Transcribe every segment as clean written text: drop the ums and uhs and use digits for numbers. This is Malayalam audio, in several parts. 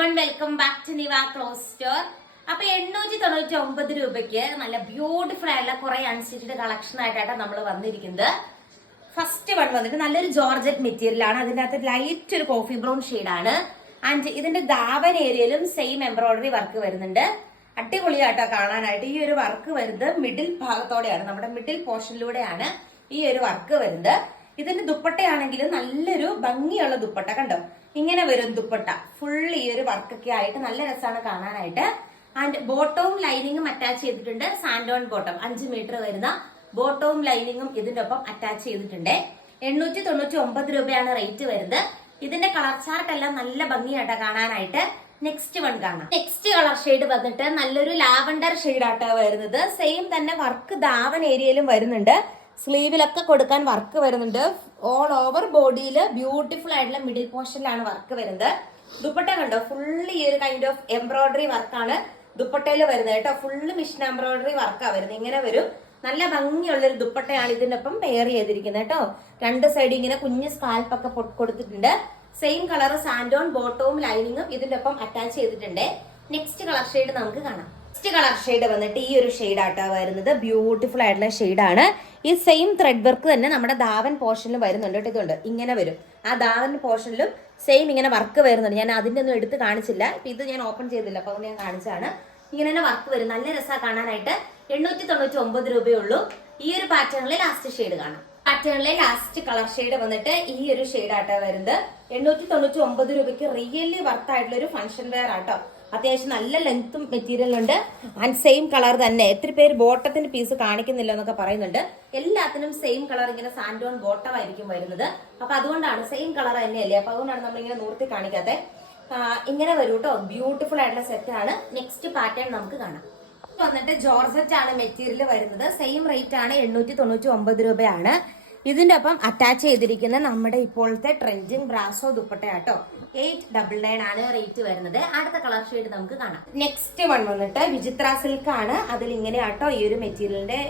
Everyone welcome back to Niva cloth store. അപ്പൊ 899 രൂപയ്ക്ക് നല്ല ബ്യൂട്ടിഫുൾ ആയിട്ടുള്ള കുറെ അൺസ്റ്റിച്ചഡ് കളക്ഷൻ ആയിട്ടാണ് നമ്മൾ വന്നിരിക്കുന്നത്. ഫസ്റ്റ് വൺ വന്നിട്ട് നല്ലൊരു ജോർജറ്റ് മെറ്റീരിയൽ ആണ്. അതിന്റെ അകത്ത് ലൈറ്റ് ഒരു കോഫി ബ്രൗൺ ഷെയ്ഡാണ്. ആൻഡ് ഇതിന്റെ ദാവൻ ഏരിയയിലും സെയിം എംബ്രോയിഡറി വർക്ക് വരുന്നുണ്ട്. അടിപൊളിയായിട്ടോ കാണാനായിട്ട്. ഈ ഒരു വർക്ക് വരുന്നത് മിഡിൽ ഭാഗത്തോടെയാണ്, നമ്മുടെ മിഡിൽ പോർഷനിലൂടെയാണ് ഈ ഒരു വർക്ക് വരുന്നത്. ഇതിന്റെ ദുപ്പട്ടയാണെങ്കിലും നല്ലൊരു ഭംഗിയുള്ള ദുപ്പട്ട കണ്ടോ, ഇങ്ങനെ വരും ദുപ്പട്ട ഫുൾ ഈ ഒരു വർക്കൊക്കെ ആയിട്ട് നല്ല രസമാണ് കാണാനായിട്ട്. ആൻഡ് ബോട്ടവും ലൈനിങ്ങും അറ്റാച്ച് ചെയ്തിട്ടുണ്ട്. സാൻഡോൺ ബോട്ടം 5 മീറ്റർ വരുന്ന ബോട്ടവും ലൈനിങ്ങും ഇതിന്റെ ഒപ്പം അറ്റാച്ച് ചെയ്തിട്ടുണ്ട്. 899 രൂപയാണ് റേറ്റ് വരുന്നത്. ഇതിന്റെ കളർ ചാർട്ട് എല്ലാം നല്ല ഭംഗിയായിട്ടാ കാണാനായിട്ട്. നെക്സ്റ്റ് വൺ കാണാം. നെക്സ്റ്റ് കളർ ഷെയ്ഡ് വന്നിട്ട് നല്ലൊരു ലാവൻഡർ ഷെയ്ഡായിട്ടാ വരുന്നത്. സെയിം തന്നെ വർക്ക് ദാവൻ ഏരിയയിലും വരുന്നുണ്ട്. സ്ലീവിലൊക്കെ കൊടുക്കാൻ വർക്ക് വരുന്നുണ്ട്. ഓൾ ഓവർ ബോഡിയിൽ ബ്യൂട്ടിഫുൾ ആയിട്ടുള്ള മിഡിൽ പോർഷനിലാണ് വർക്ക് വരുന്നത്. ദുപ്പട്ട കണ്ടോ, ഫുള്ള് ഈ ഒരു കൈൻഡ് ഓഫ് എംബ്രോയിഡറി വർക്കാണ് ദുപ്പട്ടയിൽ വരുന്നത് കേട്ടോ. ഫുള്ള് മിഷൻ എംബ്രോയിഡറി വർക്കാണ് വരുന്നത്. ഇങ്ങനെ വരും. നല്ല ഭംഗിയുള്ളൊരു ദുപ്പട്ടയാണ് ഇതിന്റെ ഒപ്പം പെയർ ചെയ്തിരിക്കുന്നത് കേട്ടോ. രണ്ട് സൈഡ് ഇങ്ങനെ കുഞ്ഞ് സ്കാൽപ്പൊക്കെ കൊടുത്തിട്ടുണ്ട്. സെയിം കളർ സാൻഡോൺ ബോട്ടവും ലൈനിങ്ങും ഇതിന്റെ ഒപ്പം അറ്റാച്ച് ചെയ്തിട്ടുണ്ട്. നെക്സ്റ്റ് കളർ ഷെയ്ഡ് നമുക്ക് കാണാം. നെക്സ്റ്റ് കളർ ഷെയ്ഡ് വന്നിട്ട് ഈ ഒരു ഷെയ്ഡാട്ടോ വരുന്നത്. ബ്യൂട്ടിഫുൾ ആയിട്ടുള്ള ഷെയ്ഡാണ്. ഈ സെയിം ത്രെഡ് വർക്ക് തന്നെ നമ്മുടെ ദാവൻ പോർഷനിലും വരുന്നുണ്ട് കേട്ടോ. ഇതുണ്ട്, ഇങ്ങനെ വരും. ആ ദാവൻ പോർഷനിലും സെയിം ഇങ്ങനെ വർക്ക് വരുന്നുണ്ട്. ഞാൻ അതിന്റെ ഒന്നും എടുത്ത് കാണിച്ചില്ല. ഇപ്പൊ ഇത് ഞാൻ ഓപ്പൺ ചെയ്തില്ല, അപ്പൊ അത് ഞാൻ കാണിച്ചാണ്. ഇങ്ങനെ തന്നെ വർക്ക് വരും. നല്ല രസമാണ് കാണാനായിട്ട്. 899 രൂപയുള്ളൂ. ഈ ഒരു പാറ്റേണിലെ ലാസ്റ്റ് ഷെയ്ഡ് കാണാം. പാറ്റേണിലെ ലാസ്റ്റ് കളർ ഷെയ്ഡ് വന്നിട്ട് ഈ ഒരു ഷെയ്ഡാട്ടോ വരുന്നത്. 899 രൂപയ്ക്ക് റിയലി വർത്ത് ആയിട്ടുള്ള ഒരു ഫംഗ്ഷൻ വെയർ ആട്ടോ. അത്യാവശ്യം നല്ല ലെങ്ത്തും മെറ്റീരിയൽ ഉണ്ട്. ആൻഡ് സെയിം കളർ തന്നെ. എത്ര പേര് ബോട്ടത്തിന്റെ പീസ് കാണിക്കുന്നില്ല എന്നൊക്കെ പറയുന്നുണ്ട്. എല്ലാത്തിനും സെയിം കളർ ഇങ്ങനെ സാൻഡോൺ ബോട്ടം ആയിരിക്കും വരുന്നത്. അപ്പൊ അതുകൊണ്ടാണ് സെയിം കളർ തന്നെയല്ലേ, അപ്പൊ അതുകൊണ്ടാണ് നമ്മളിങ്ങനെ നൂർത്തി കാണിക്കാതെ. ഇങ്ങനെ വരും കേട്ടോ. ബ്യൂട്ടിഫുൾ ആയിട്ടുള്ള സെറ്റ് ആണ്. നെക്സ്റ്റ് പാറ്റേൺ നമുക്ക് കാണാം. വന്നിട്ട് ജോർജറ്റ് ആണ് മെറ്റീരിയൽ വരുന്നത്. സെയിം റേറ്റ് ആണ്, 899 രൂപയാണ്. ഇതിന്റെ ഒപ്പം അറ്റാച്ച് ചെയ്തിരിക്കുന്ന നമ്മുടെ ഇപ്പോഴത്തെ ട്രെൻഡിങ് ബ്രാസോ ദുപ്പട്ടയാട്ടോ. 899 ആണ് റേറ്റ് വരുന്നത്. അടുത്ത കളർ ഷെയ്ഡ് നമുക്ക് കാണാം. നെക്സ്റ്റ് വൺ വന്നിട്ട് വിചിത്ര സിൽക്ക് ആണ്. അതിൽ ഇങ്ങനെയാട്ടോ ഈ ഒരു മെറ്റീരിയലിന്റെ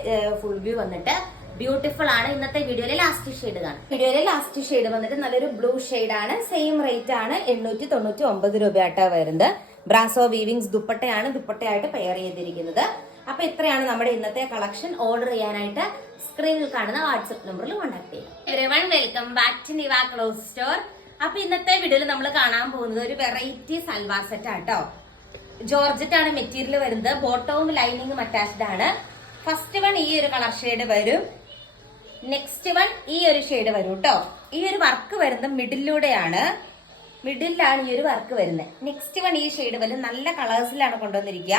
ഫുൾ വ്യൂ വന്നിട്ട് ബ്യൂട്ടിഫുൾ ആണ്. ഇന്നത്തെ വീഡിയോയിലെ ലാസ്റ്റ് ഷെയ്ഡ് കാണാം. വീഡിയോയിലെ ലാസ്റ്റ് ഷെയ്ഡ് വന്നിട്ട് നല്ലൊരു ബ്ലൂ ഷെയ്ഡ് ആണ്. സെയിം റേറ്റ് ആണ്, 899 രൂപയാട്ടോ വരുന്നത്. ബ്രാസോ വീവിങ്സ് ദുപ്പട്ടയാണ് ദുപ്പട്ടയായിട്ട് പെയർ ചെയ്തിരിക്കുന്നത്. അപ്പൊ ഇത്രയാണ് നമ്മുടെ ഇന്നത്തെ കളക്ഷൻ. ഓർഡർ ചെയ്യാനായിട്ട് സ്ക്രീനിൽ കാണുന്ന വാട്സ്ആപ്പ് നമ്പറിൽ കോൺടാക്ട് ചെയ്യാം. Everyone welcome back to Niva cloth store. അപ്പൊ ഇന്നത്തെ വീഡിയോയിൽ നമ്മൾ കാണാൻ പോകുന്നത് ഒരു വെറൈറ്റി സൽവാർ സെറ്റ് ആട്ടോ. ജോർജറ്റ് ആണ് മെറ്റീരിയൽ വരുന്നത്. ബോട്ടവും ലൈനിങ്ങും അറ്റാച്ച്ഡ് ആണ്. ഫസ്റ്റ് വൺ ഈ ഒരു കളർ ഷെയ്ഡ് വരും. നെക്സ്റ്റ് വൺ ഈ ഒരു ഷെയ്ഡ് വരും കേട്ടോ. ഈ ഒരു വർക്ക് വരുന്നത് മിഡിലൂടെയാണ്. മിഡിലാണ് ഈ ഒരു വർക്ക് വരുന്നത്. നെക്സ്റ്റ് വൺ ഈ ഷെയ്ഡ് വരും. നല്ല കളേഴ്സിലാണ് കൊണ്ടുവന്നിരിക്കുക.